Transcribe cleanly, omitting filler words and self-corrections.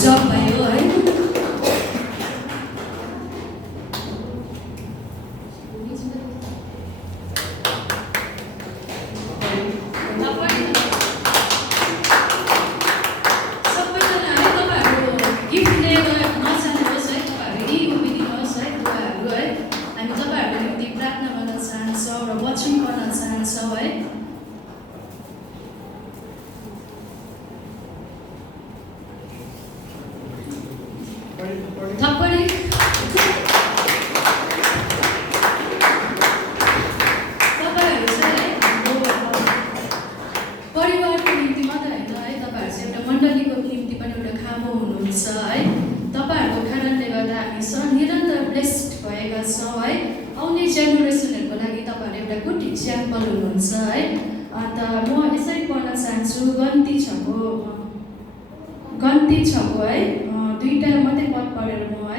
जब भयो है। सबैजना है तपाईँहरू गिफ्ट लिएर नजानुहोस् है, तपाईँहरू यही उभिदिनुहोस् है बुवाहरू है। हामी तपाईँहरूको निम्ति प्रार्थना गर्न चाहन्छौँ र वचन गर्न चाहन्छौँ है। थप्पडी तपाईँहरू चाहिँ है हाम्रो परिवारको निम्ति मात्र होइन है, तपाईँहरू चाहिँ एउटा मण्डलीको निम्ति पनि एउटा खामो हुनुहुन्छ है। तपाईँहरूको कारणले गर्दा हामी निरन्तर ब्लेस्ड भएका छौँ है। आउने जेनेरेसनहरूको लागि तपाईँहरू एउटा गुड इक्जाम्पल हुनुहुन्छ है। अन्त म यसरी पढ्न चाहन्छु गन्ती छको है, दुईवटा मात्रै पद पढेर म है